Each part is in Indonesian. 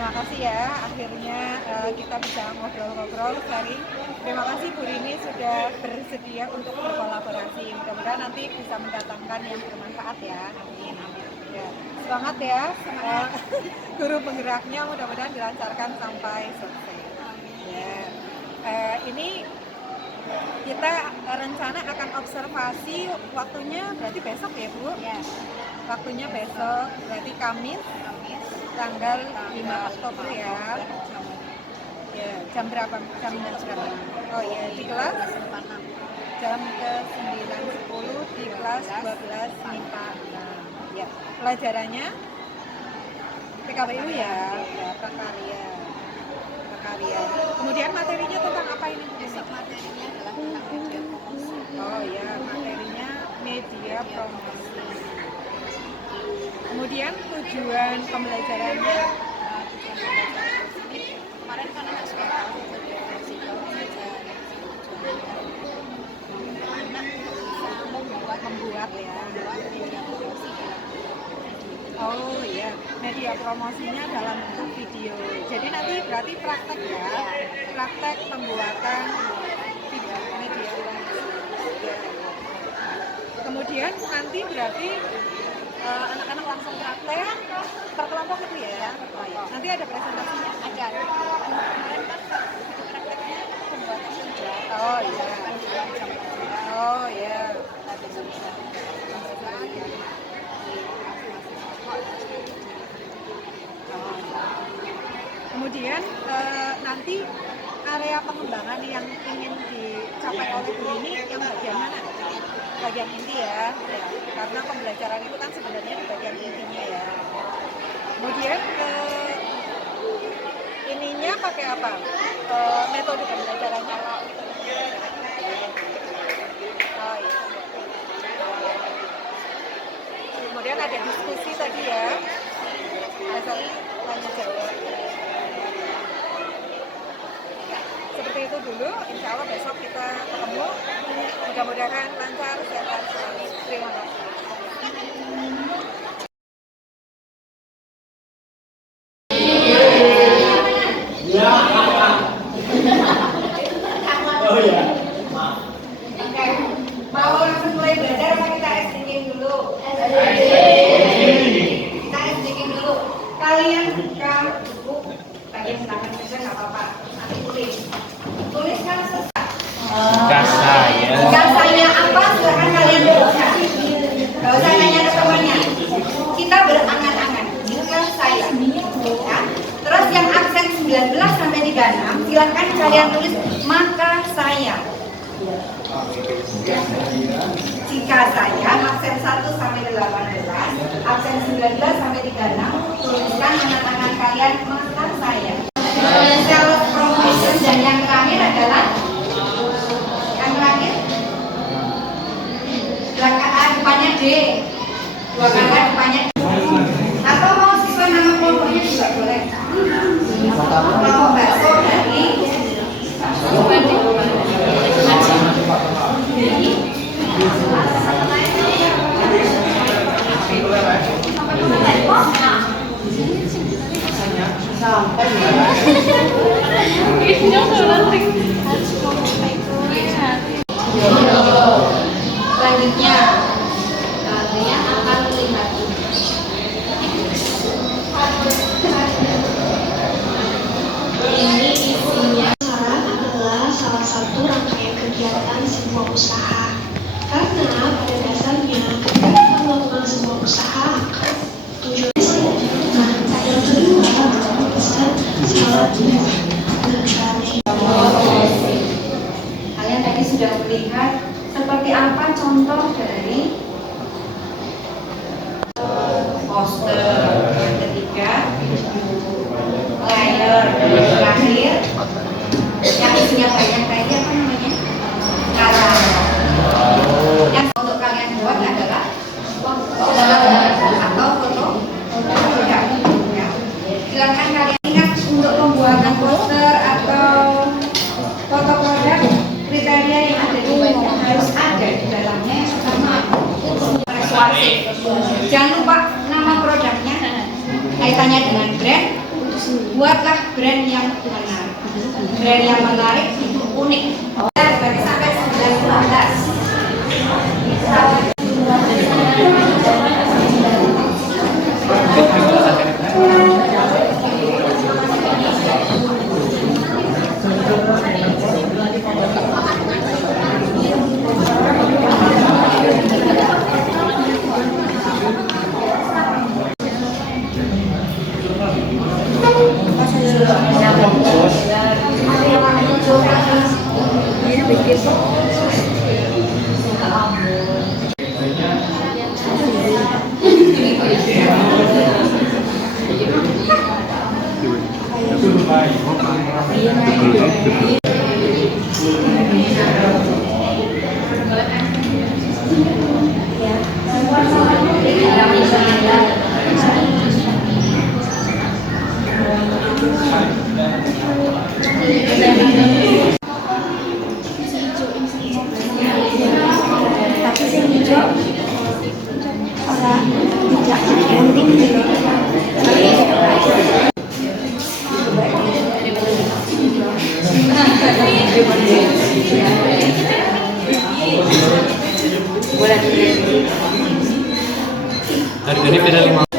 terima kasih ya. Akhirnya kita bisa ngobrol-ngobrol sharing. Terima kasih Bu Rini sudah bersedia untuk berkolaborasi. Mudah-mudahan nanti bisa mendatangkan yang bermanfaat ya. Amin. Ya, semangat ya. Guru penggeraknya mudah-mudahan dilancarkan sampai selesai. Ya. Ini kita rencana akan observasi waktunya berarti besok ya Bu? Ya. Waktunya besok berarti Kamis tanggal 5 Oktober ya. Ya, jam berapa? Jam berapa? Oh ya, di kelas jam ke 9.10 di kelas 12 MIPA 6. Ya, pelajarannya PKBU ya, prakarya. Kemudian materinya tentang apa ini? Besok materinya adalah tentang media promosi. Oh ya, materinya media promosi. Kemudian tujuan pembelajarannya Kemarin kan anak sudah tahu media promosi kalau belajar anak bisa membuat media promosi dalam oh iya, media promosinya dalam bentuk video. Jadi nanti berarti praktek ya, praktek pembuatan video media promosi. Kemudian nanti berarti anak-anak langsung praktek per kelompok itu ya. Nanti ada presentasinya. Ada. Kemarin kan prakteknya pembuatan sudah. Oh iya. Oh iya. Nah, besok bisa Kemudian nanti area pengembangan yang ingin dicapai oleh Bu ini yang bagian mana? Bagian inti ya, karena pembelajaran itu kan sebenarnya di bagian intinya ya. Kemudian ininya pakai apa? Metode pembelajarannya. Oh, iya. Kemudian ada diskusi tadi ya, asal tanya jawab. Seperti itu dulu, insya Allah besok kita ketemu. Mudah-mudahan lancar, sehat selalu. Terima kasih. Oh ya. Mau langsung mulai belajar apa kita SDG dulu? Kita SDG dulu. Kalian buka buku, bagian silakan saja nggak apa-apa. Nanti tuliskan sesuatu. Saya apa? Silakan kalian baca. Gak usah nanya ke temannya. Kita berangan-angan. Bukan saya. Ya. Terus yang absen 19 sampai 36, silakan kalian tulis maka saya. Jika saya absen 1 sampai 18, absen 19 sampai 36, tuliskan mana tangan kalian maka saya. Self promotion dan yang terakhir adalah depannya D, 2 kata depannya D. Atau mau siswa nama kelompoknya juga boleh. Mau bakso dari selanjutnya kalian akan melihat ini isinya. Adalah salah satu rangkaian kegiatan sebuah usaha. Karena pada dasarnya ketika kita melakukan sebuah usaha tujuannya yang kedua bisa salah kalian tadi sudah melihat seperti apa contoh dari poster. Yang ketiga flyer. Yang terakhir yang isinya banyak tadi apa namanya? Karang. Yang untuk kalian buat adalah atau foto produk. Ya. Silakan kalian ingat untuk pembuatan poster atau foto produk, kriteria yang ada di bawah harus ada di dalamnya sama persuasif. Jangan lupa nama produknya, kaitannya dengan brand, buatlah brand yang menarik. Brand yang menarik itu unik. Bagi sampai 19 Harganya beda 5.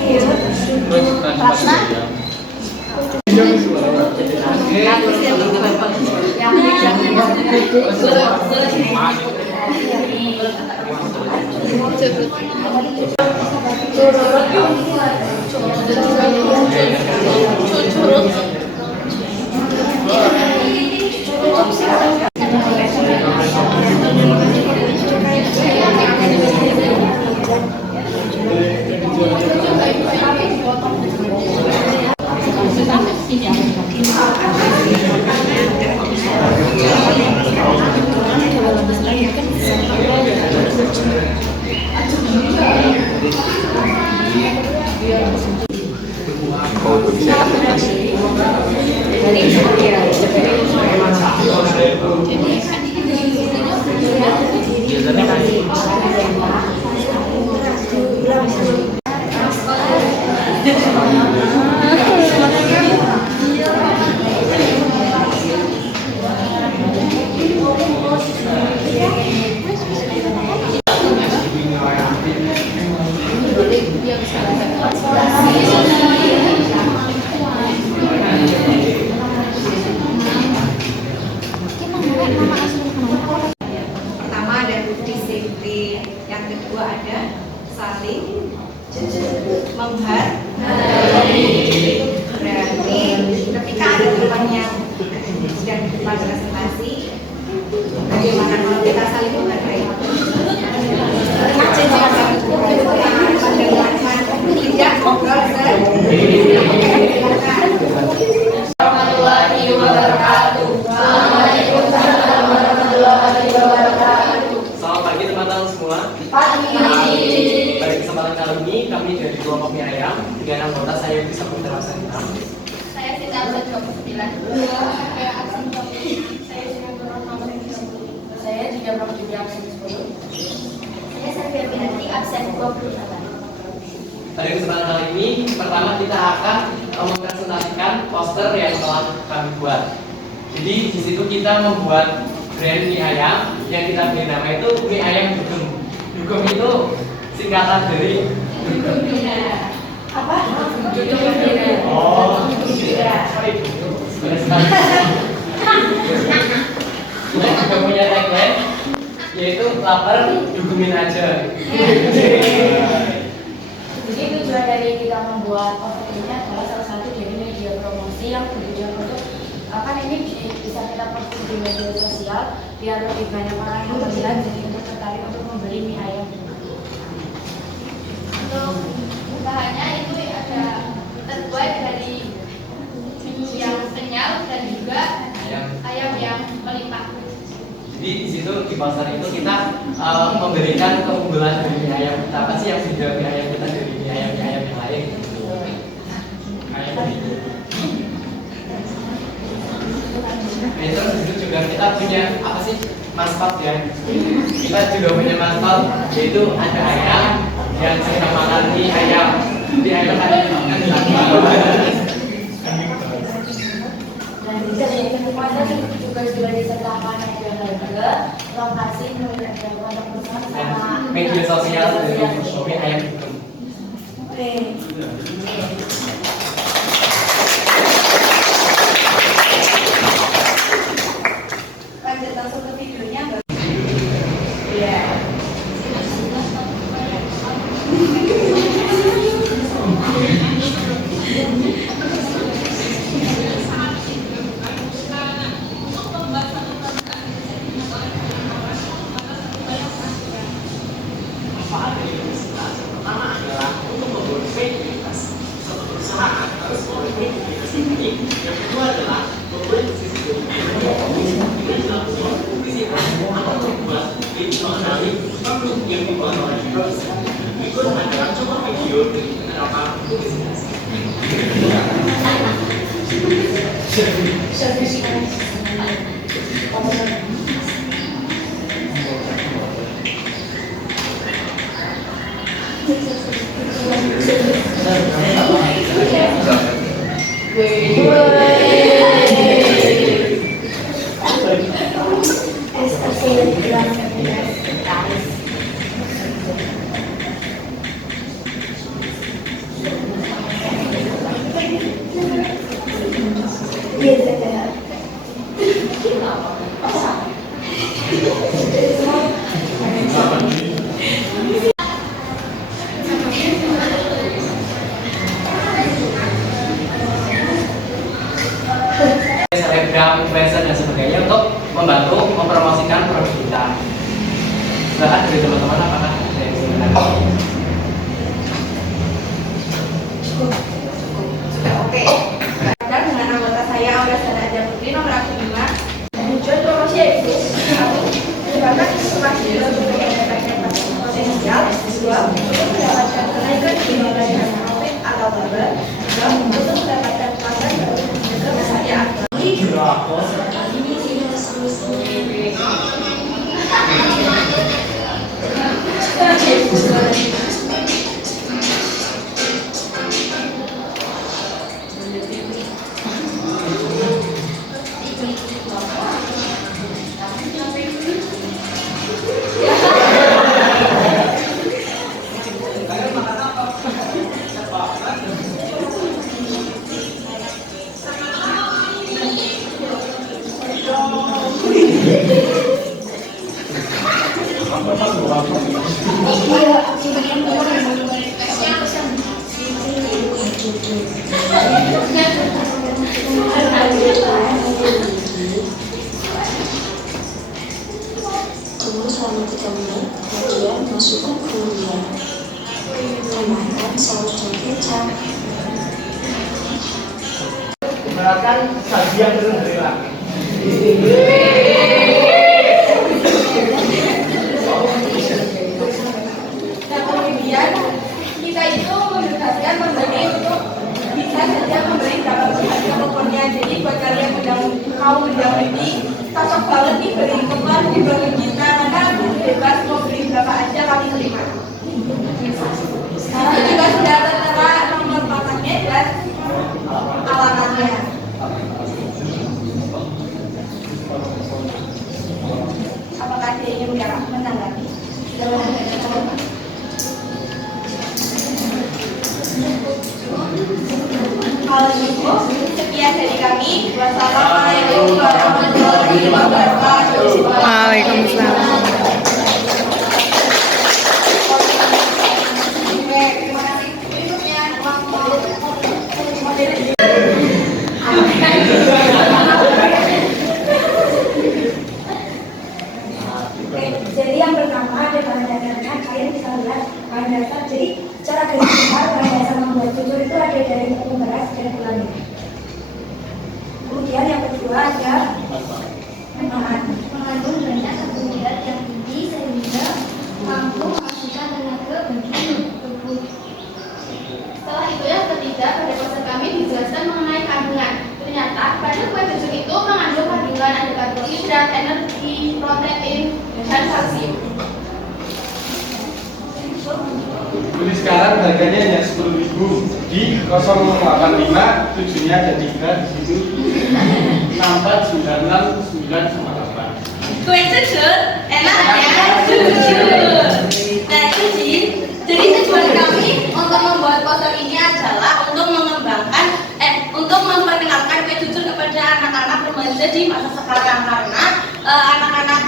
Pertama ada disiplin, yang kedua ada saling menghargai. Berarti ketika ada teman yang sedang di depan presentasi, bagaimana kalau kita saling menghargai? Tidak ngobrol Selamat pagi teman-teman semua. Pada kesempatan kali ini kami dari kelompok mie ayam dengan anggota saya bisa berterasa hitam. Saya Sita absen 29. Saya absen 20. Saya juga nomor 30. Saya juga nomor 7 absen 10. Saya Sylvia Binati absen 28. Pada kesempatan kali ini pertama kita akan mempresentasikan poster yang telah kami buat. Jadi di situ kita membuat brand mie ayam yang kita beri nama itu mie ayam dugem. Dugem itu singkatan dari Apa? Oh, sorry. Benar sekali. Kita juga punya tagline yaitu lapar dugemin aja. Jadi tujuan dari kita membuat poster ini adalah salah satu dari media promosi yang bertujuan untuk kan ini bisa kita post di media sosial biar lebih banyak orang yang melihat jadi untuk tertarik untuk membeli mie ayam. Untuk bahannya itu ada terbuat dari mie yang kenyal dan juga ayam yang melimpah. Jadi di situ di pasar itu kita memberikan keunggulan dari mie ayam kita. Apa sih yang beda mie ayam kita dari mie ayam yang lain? Terus itu juga kita punya apa sih maskot ya? Kita juga punya maskot yaitu ada ayam yang suka makan mie ayam. Di ayam kan Semuanya juga sudah disertakan ada lokasi kemudian ada kontak personal sama media sosial dari Shopee ayam itu. Oke. Lanjut langsung ke videonya. Iya. Selebgram, influencer dan sebagainya untuk membantu mempromosikan produk kita. Silakan dari teman-teman apakah ada yang ingin menanyakan? Sudah oke. Dan dengan anggota saya Aura Sadada Putri nomor akun 5. Tujuan promosi yaitu menyebabkan informasi dalam bentuk yang potensial, dua, untuk mendapatkan kenaikan penjualan yang profit atau laba, dua, untuk mendapatkan pasar baru ke masyarakat. Tunggu selama 3 menit, kemudian masukkan ke kuliah. Tambahkan saus dan kecap. Ibaratkan saji yang turun dari langit. Dan kemudian kita itu membebaskan pembeli untuk bisa saja membeli dalam harga pokoknya. Jadi buat kalian yang mau mendahului, cocok banget nih beli kemar di produk kita karena bebas mau beli berapa aja kali terima. Sekarang juga sudah tertera nomor kontaknya dan alamatnya. Apakah ada yang menanggapi? Kalau gitu, sekian dari kami. Wassalamualaikum warahmatullahi wabarakatuh. Waalaikumsalam. Oke, terima kasih. Berikutnya, Jadi yang pertama ada bahan dasarnya, kalian bisa lihat bahan dasar. Jadi cara garis besar bahan dasar membuat jujur itu ada dari tepung beras dan gula. Kemudian yang kedua ada mengandung banyak karbohidrat yang tinggi sehingga mampu menghasilkan tenaga bagi tubuh. Setelah itu yang ketiga, pada poster kami dijelaskan mengenai kandungan. Ternyata pada kue jujur itu mengandung kandungan ada karbohidrat, energi, protein, dan kalsium. Beli sekarang harganya hanya 10.000 di 085 tujuhnya ada 3 di situ. 6496 sama 8. Kue jujur, enak ya, jujur. Nah itu sih. Jadi tujuan kami untuk membuat poster ini adalah untuk mengembangkan, untuk memperkenalkan kue jujur kepada anak-anak remaja di masa sekarang, karena anak-anak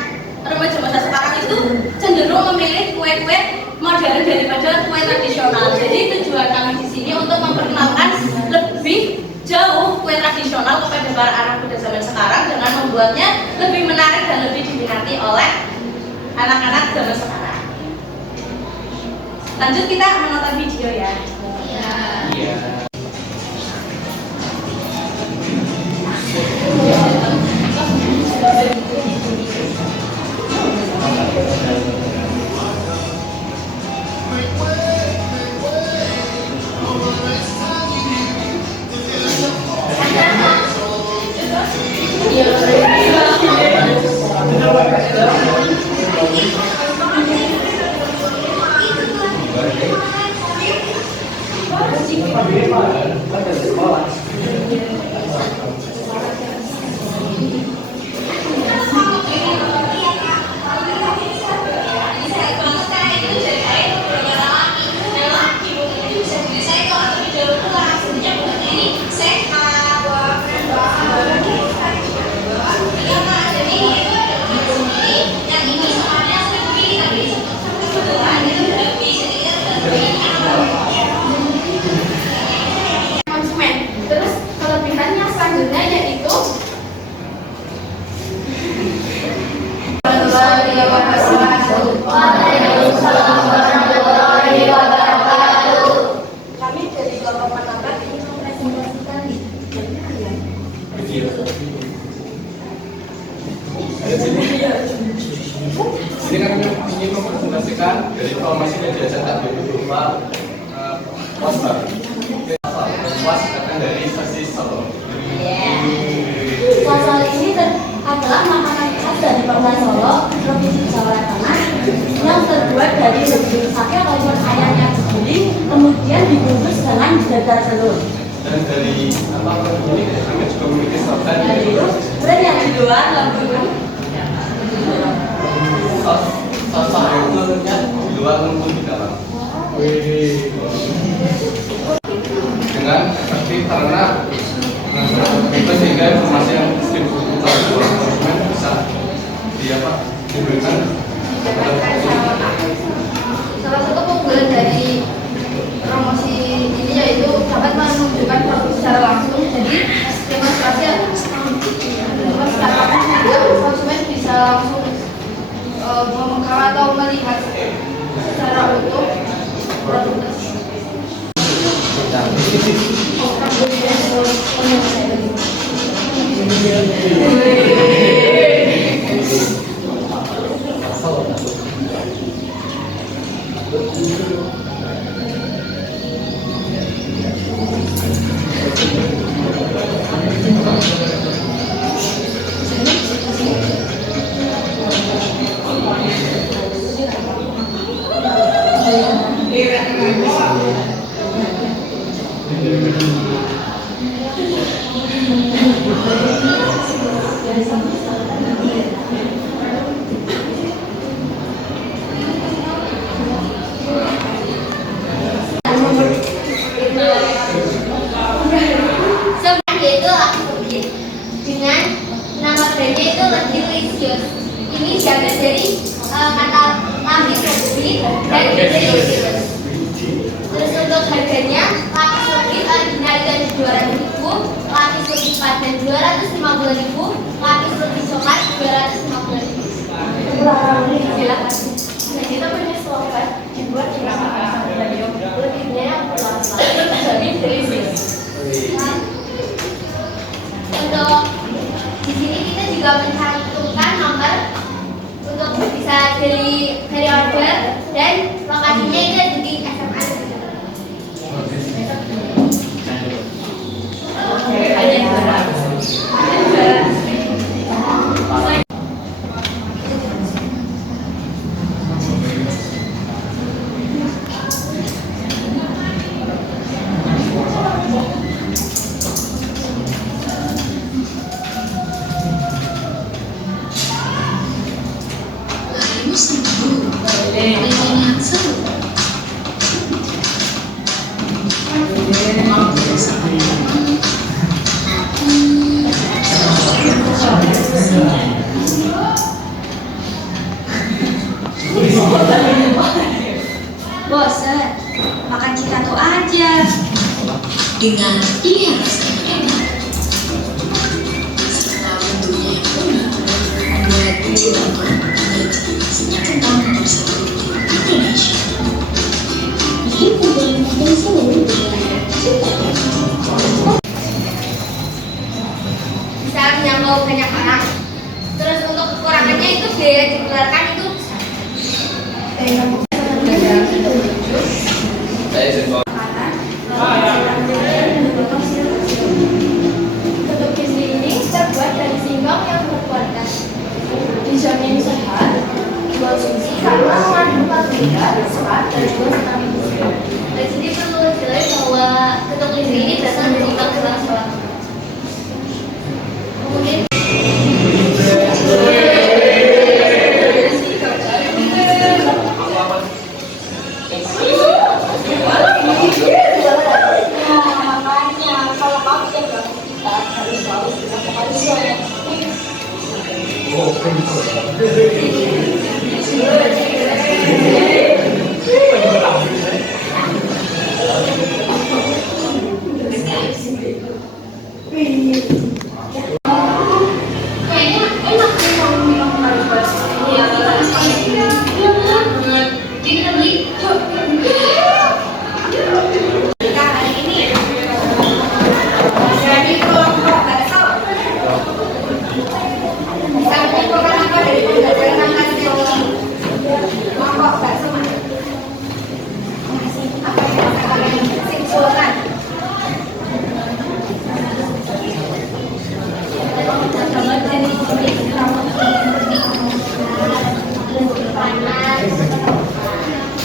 remaja masa sekarang itu cenderung memilih kue-kue modern daripada kue tradisional. Jadi tujuan kami di sini untuk memperkenalkan lebih jauh kue tradisional kepada para anak muda zaman sekarang dengan membuatnya lebih menarik dan lebih diminati oleh anak-anak zaman sekarang. Lanjut kita menonton video ya. Iya. Konsumen. Terus kelebihannya selanjutnya yaitu kami dari kelompok penambah ingin mempresentasikan Ini kan kami ingin mempresentasikan dari promesi yang diajak tadi berupa poster. Puas datang dari versi Solo. Sosol ini adalah makanan khas dari Kota Solo, Provinsi Jawa Tengah, yang terbuat dari daging sapi ataupun ayam yang digiling, kemudian dibungkus dengan dadar telur. Dan dari produk ini kami juga memiliki slogan Kemudian yang di luar lembut. sosok kulturnya di luar lembut di dalam. Dengan efektif karena itu sehingga informasi yang distribusi oleh konsumen bisa diberikan kepada konsumen. salah satu keunggulan dari promosi ini yaitu dapat menunjukkan produk secara langsung. Jadi demonstrasi konsumen bisa langsung memegang atau melihat secara utuh produk tersebut. Yaitu Laki dengan nama brandnya itu Delicious. Ini diambil dari kata lapis legit dan delicious. Terus untuk harganya lapis legit original dari 200.000, lapis legit paten 250.000, lapis legit coklat 250.000. Nah, kita punya slogan dibuat dengan lebihnya jadi delicious. Untuk di sini kita juga mencantumkan nomor untuk bisa beli dari order dan lokasinya itu di SMA. satu aja. Dengan pilihan rasa yang enak serta bentuknya yang unik, membuat Budi Lama menjadi snack kentang nomor 1 di Indonesia. Kita bermakan seluruh budaya Bisa menjangkau banyak orang. Terus untuk kekurangannya itu biaya dikeluarkan itu Saya izin bawa. Untuk gizi ini terbuat dari singkong yang berkualitas, dijamin sehat, konsumsi karena mengandung karbohidrat, serat, dan juga vitamin B. dan sini perlu diketahui bahwa ketuk gizi ini berasal dari singkong tulang bawang. Kemudian kita hari ini jadi kelompok bakso. Bisa menyimpulkan apa dari pembelajaran hasil kelompok bakso? Apa yang bisa kalian simpulkan?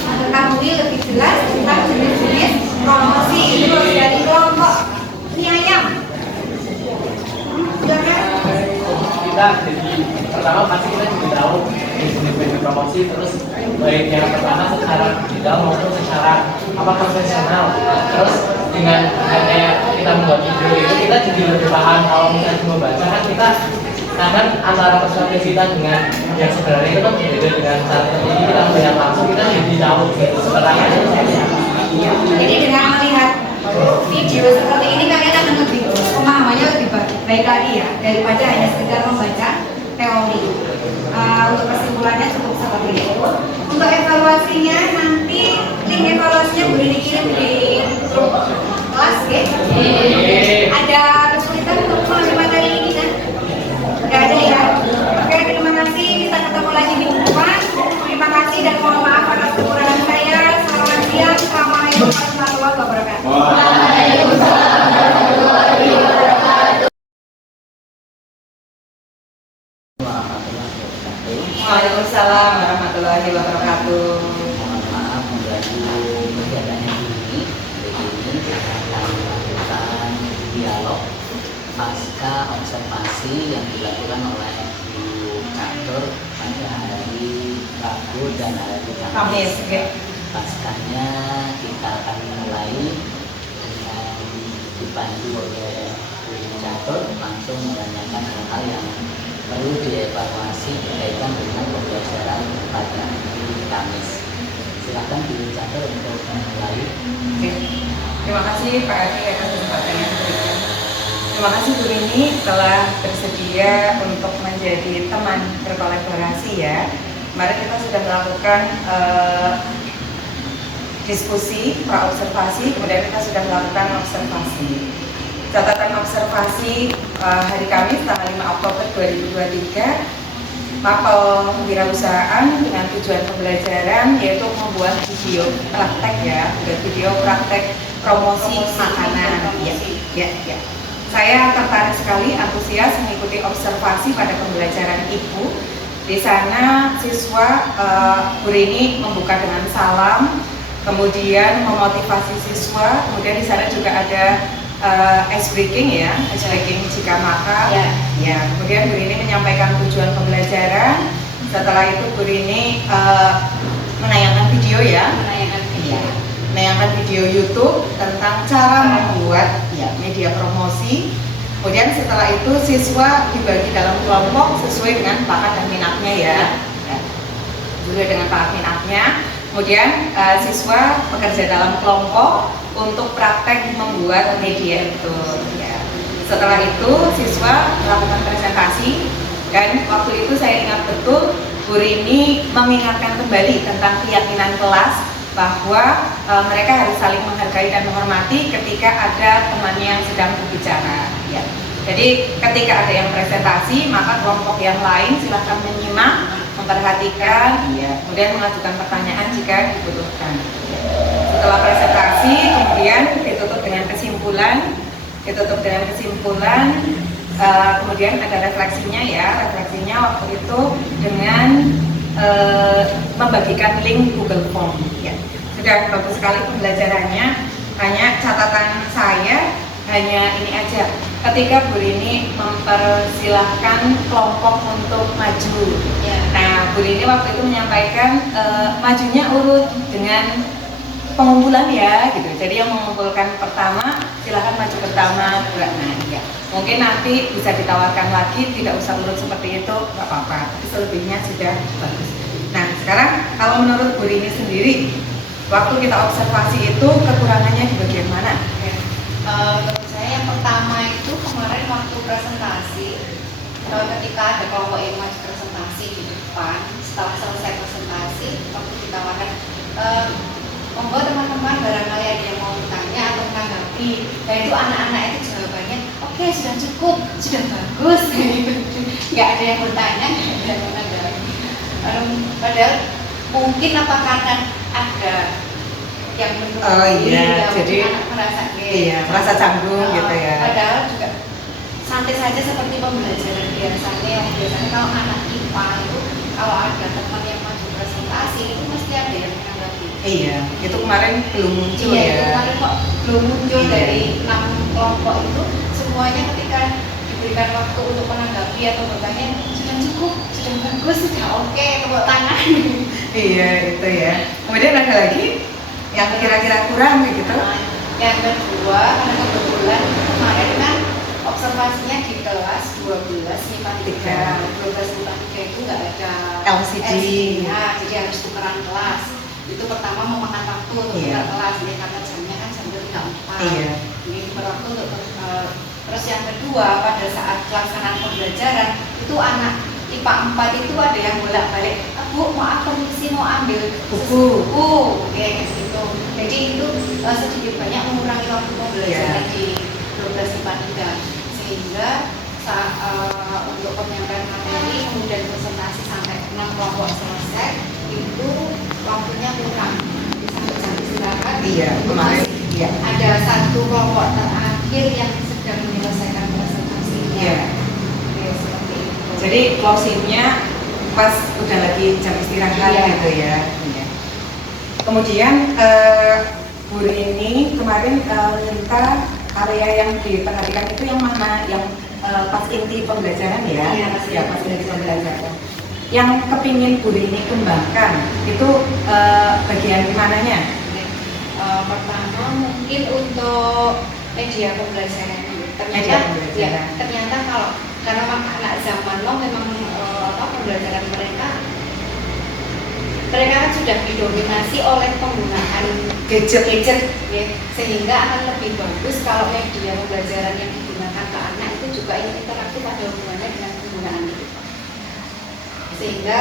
Mengetahui lebih jelas tentang jenis-jenis promosi dari kelompok mie ayam. Silakan. Kita jadi pertama pasti kita juga tahu jenis-jenis promosi, terus baik yang pertama secara digital maupun secara konvensional. Terus dengan adanya kita membuat video itu kita jadi lebih paham. Kalau misalnya membaca kan kita akan antara perspektif kita dengan yang sebenarnya itu kan berbeda dengan saat ini kita melihat langsung, kita jadi tahu gitu sebenarnya itu seperti apa. Jadi dengan melihat video seperti ini kalian akan lebih pemahamannya lebih baik lagi ya daripada hanya sekedar membaca teori. Untuk kesimpulannya cukup seperti itu. Untuk evaluasinya nanti link evaluasinya boleh dikirim di grup kelas ya. Ada kesulitan untuk mengambil materi ini kan? Nggak ada ya. Oke, terima kasih. Kita ketemu lagi minggu depan. Terima kasih dan mohon maaf atas kekurangan saya. Selamat siang. Assalamualaikum warahmatullahi wabarakatuh. Waalaikumsalam warahmatullahi wabarakatuh. Mohon maaf mengganggu kegiatannya ini. Begini akan melakukan dialog pasca observasi yang dilakukan oleh Ibu Kantor pada hari Rabu dan hari Kamis. Paskanya kita akan mulai dengan dipandu oleh Bu Kantor langsung menanyakan hal-hal yang perlu dievaluasi berkaitan dengan pembelajaran pada hari Kamis. Silakan Bu Kantor untuk memulai. Terima kasih Pak Adi atas kesempatan yang diberikan. Terima kasih Bu Rini telah bersedia untuk menjadi teman berkolaborasi ya. Kemarin kita sudah melakukan diskusi, pra-observasi, kemudian kita sudah melakukan observasi. Catatan observasi hari Kamis tanggal 5 Oktober 2023, mapel kewirausahaan dengan tujuan pembelajaran yaitu membuat video praktek ya, membuat video praktek promosi makanan. Ya. Saya tertarik sekali, antusias mengikuti observasi pada pembelajaran Ibu. Di sana siswa Bu Rini membuka dengan salam, kemudian memotivasi siswa, kemudian di sana juga ada ice breaking ya, ice breaking jika makan. Ya. Kemudian Bu Rini menyampaikan tujuan pembelajaran. Setelah itu Bu Rini menayangkan video ya, menayangkan video YouTube tentang cara membuat media promosi. Kemudian setelah itu siswa dibagi dalam kelompok sesuai dengan bakat dan minatnya ya. Sesuai dengan bakat minatnya. Kemudian siswa bekerja dalam kelompok untuk praktek membuat media itu. Ya. Setelah itu siswa melakukan presentasi dan waktu itu saya ingat betul Bu Rini mengingatkan kembali tentang keyakinan kelas bahwa mereka harus saling menghargai dan menghormati ketika ada temannya yang sedang berbicara. Ya. Jadi ketika ada yang presentasi, maka kelompok yang lain silakan menyimak, memperhatikan, kemudian mengajukan pertanyaan jika dibutuhkan. Setelah presentasi, kemudian ditutup dengan kesimpulan, kemudian ada refleksinya ya. Refleksinya waktu itu dengan membagikan link Google Form. Ya. Sudah bagus sekali pembelajarannya. Hanya catatan saya hanya ini aja. Ketika Bu Rini mempersilahkan kelompok untuk maju. Ya. Nah, Bu Rini waktu itu menyampaikan majunya urut dengan pengumpulan ya, gitu. Jadi yang mengumpulkan pertama silahkan maju pertama. Nah, ya. Mungkin nanti bisa ditawarkan lagi, tidak usah urut seperti itu, nggak apa-apa. Tapi selebihnya sudah bagus. Nah, sekarang kalau menurut Bu Rini sendiri, waktu kita observasi itu kekurangannya di bagian mana? Menurut saya yang pertama itu kemarin waktu presentasi, ketika ada kelompok yang maju presentasi di depan, setelah selesai presentasi waktu ditawarkan monggo teman-teman barangkali ada yang mau bertanya atau menanggapi, dan itu anak-anak itu jawabannya oke, sudah cukup, sudah bagus, nggak ada yang bertanya, nggak ada yang menanggapi. Padahal mungkin apa karena ada yang jadi anak merasa canggung gitu ya. Padahal juga santai saja seperti pembelajaran biasanya. Yang biasanya kalau anak IPA itu kalau ada teman yang maju presentasi itu mesti ada yang menanggapi. Iya, itu kemarin belum muncul ya. Itu kemarin kok belum muncul dari 6 kelompok itu semuanya ketika diberikan waktu untuk menanggapi atau bertanya sudah cukup, sudah bagus, sudah oke, tepuk tangan. Iya, itu ya. Kemudian ada lagi yang kira-kira kurang gitu. Yang kedua, karena kebetulan kemarin kan observasinya di kelas 12 MIPA 3, 12 MIPA 3 itu nggak ada LCD. Nah, jadi harus tukeran kelas. Itu pertama memakan waktu untuk tukar kelas, jadi karena jamnya kan jam 3.4. Iya. Ini berwaktu untuk terus yang kedua, pada saat pelaksanaan pembelajaran itu anak IPA 4 itu ada yang bolak-balik, Bu, maaf permisi mau ambil buku, kayak gitu. Jadi itu sedikit banyak mengurangi waktu pembelajaran di 12 IPA 3, sehingga untuk penyampaian materi kemudian presentasi sampai 6 kelompok selesai itu waktunya kurang, bisa jam istirahat. Iya, kemarin ada satu kelompok terakhir yang sedang menyelesaikan presentasinya. Iya. Seperti itu. Jadi closingnya pas udah lagi jam istirahat gitu ya. Iya. Kemudian Bu Rini kemarin minta area yang diperhatikan itu yang mana? Yang pas inti pembelajaran ya? Iya, pas inti pembelajaran. Yang kepingin Bu Rini kembangkan itu bagian mananya? Pertama mungkin untuk media pembelajaran. Ternyata kalau karena anak zaman now memang pembelajaran mereka kan sudah didominasi oleh penggunaan gadget ya, sehingga akan lebih bagus kalau media pembelajaran yang digunakan ke anak itu juga interaktif, ada hubungannya dengan penggunaan itu, sehingga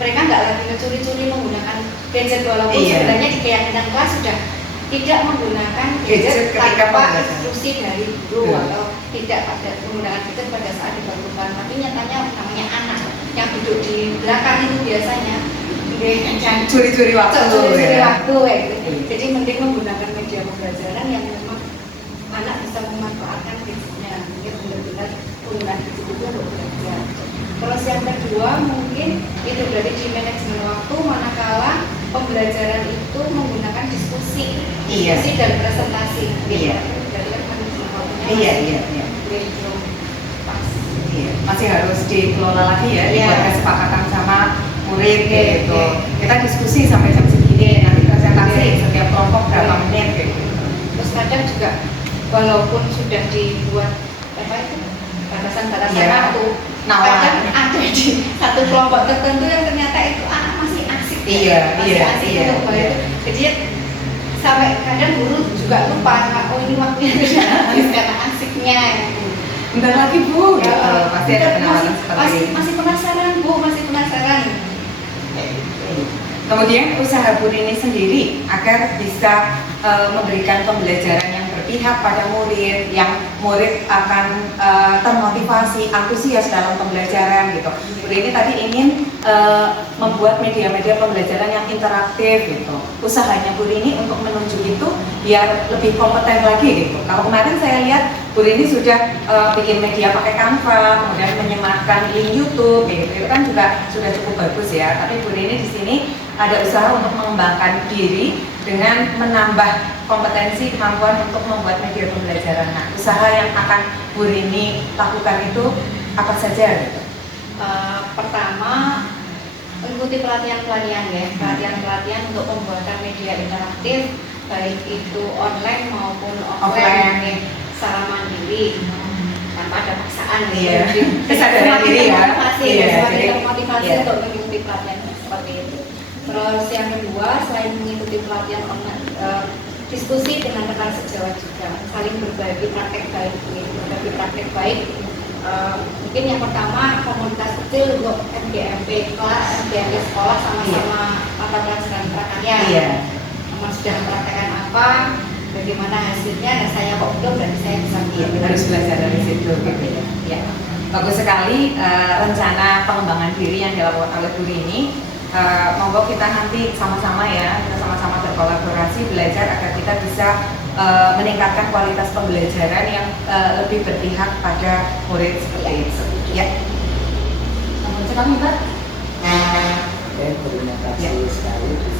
mereka nggak lagi mencuri-curi menggunakan gadget walaupun sebenarnya di keyakinan kelas sudah tidak menggunakan gadget tanpa instruksi dari guru atau tidak pada menggunakan gadget pada saat dibangunkan, tapi nyatanya namanya anak yang duduk di belakang itu biasanya curi-curi waktu, Jadi mending menggunakan media pembelajaran yang memang anak bisa memanfaatkan gadgetnya, mungkin benar-benar penggunaan gadget itu untuk belajar. Terus yang kedua mungkin itu dari di manajemen waktu, manakala pembelajaran itu menggunakan diskusi dan presentasi. Dari manajemen waktunya belum pas. Masih harus dikelola lagi ya, dibuat kesepakatan sama murid gitu. Kita diskusi sampai jam segini, nanti presentasi setiap kelompok berapa menit gitu. Terus kadang juga walaupun sudah dibuat batasan-batasan waktu, kadang ada di satu kelompok tertentu yang ternyata itu anak masih asik Iya, masih iya, asik iya, untuk iya. jadi sampai kadang guru juga lupa, oh ini waktunya sudah habis karena asiknya. Bentar lagi Bu, gitu. Pasti ada penawaran seperti masih, ini. masih penasaran Bu, masih penasaran. Kemudian usaha Bu Rini sendiri agar bisa memberikan pembelajaran yang berpihak pada murid, yang murid akan termotivasi, antusias dalam pembelajaran gitu. Bu Rini tadi ingin membuat media-media pembelajaran yang interaktif gitu. Usahanya Bu Rini untuk menuju itu biar lebih kompeten lagi gitu. Kalau kemarin saya lihat Bu Rini sudah bikin media pakai Canva, kemudian menyematkan link YouTube gitu. Itu kan juga sudah cukup bagus ya. Tapi Bu Rini di sini ada usaha untuk mengembangkan diri dengan menambah kompetensi kemampuan untuk membuat media pembelajaran. Nah, usaha yang akan Bu Rini lakukan itu apa saja gitu? Pertama, mengikuti pelatihan-pelatihan ya, pelatihan-pelatihan untuk pembuatan media interaktif, baik itu online maupun offline, ya, secara mandiri, tanpa ada paksaan. Iya. Jadi, Kesadaran diri ya. Motivasi, Iya, semakin jadi- termotivasi iya. untuk mengikuti pelatihan seperti itu. Terus yang kedua, selain mengikuti pelatihan online, diskusi dengan rekan sejawat juga, saling berbagi praktek baik, berbagi praktek baik. Mungkin yang pertama komunitas kecil untuk MGMP kelas, MGMP sekolah sama-sama mata pelajaran prakarya. Iya. Memang sudah mempraktekkan apa, bagaimana hasilnya, dan saya kok belum, berarti saya bisa Harus belajar dari situ gitu ya. Ya. Bagus sekali rencana pengembangan diri yang dilakukan oleh Bu Rini. Monggo kita nanti sama-sama ya, kita sama-sama berkolaborasi belajar agar kita bisa meningkatkan kualitas pembelajaran yang lebih berpihak pada murid seperti itu. Ya. Namun sekali Mbak. Oke, terima kasih sekali Bu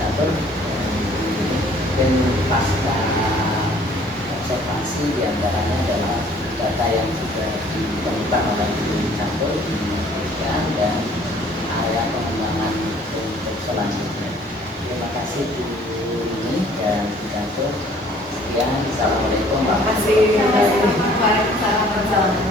Catur. Dan pasca observasi diantaranya adalah data yang sudah ditemukan oleh Bu Catur di Indonesia dan area pengembangan untuk selanjutnya. Terima kasih Bu Rini dan Bu Catur. Sekian, assalamualaikum warahmatullahi wabarakatuh. Waalaikumsalam warahmatullahi wabarakatuh.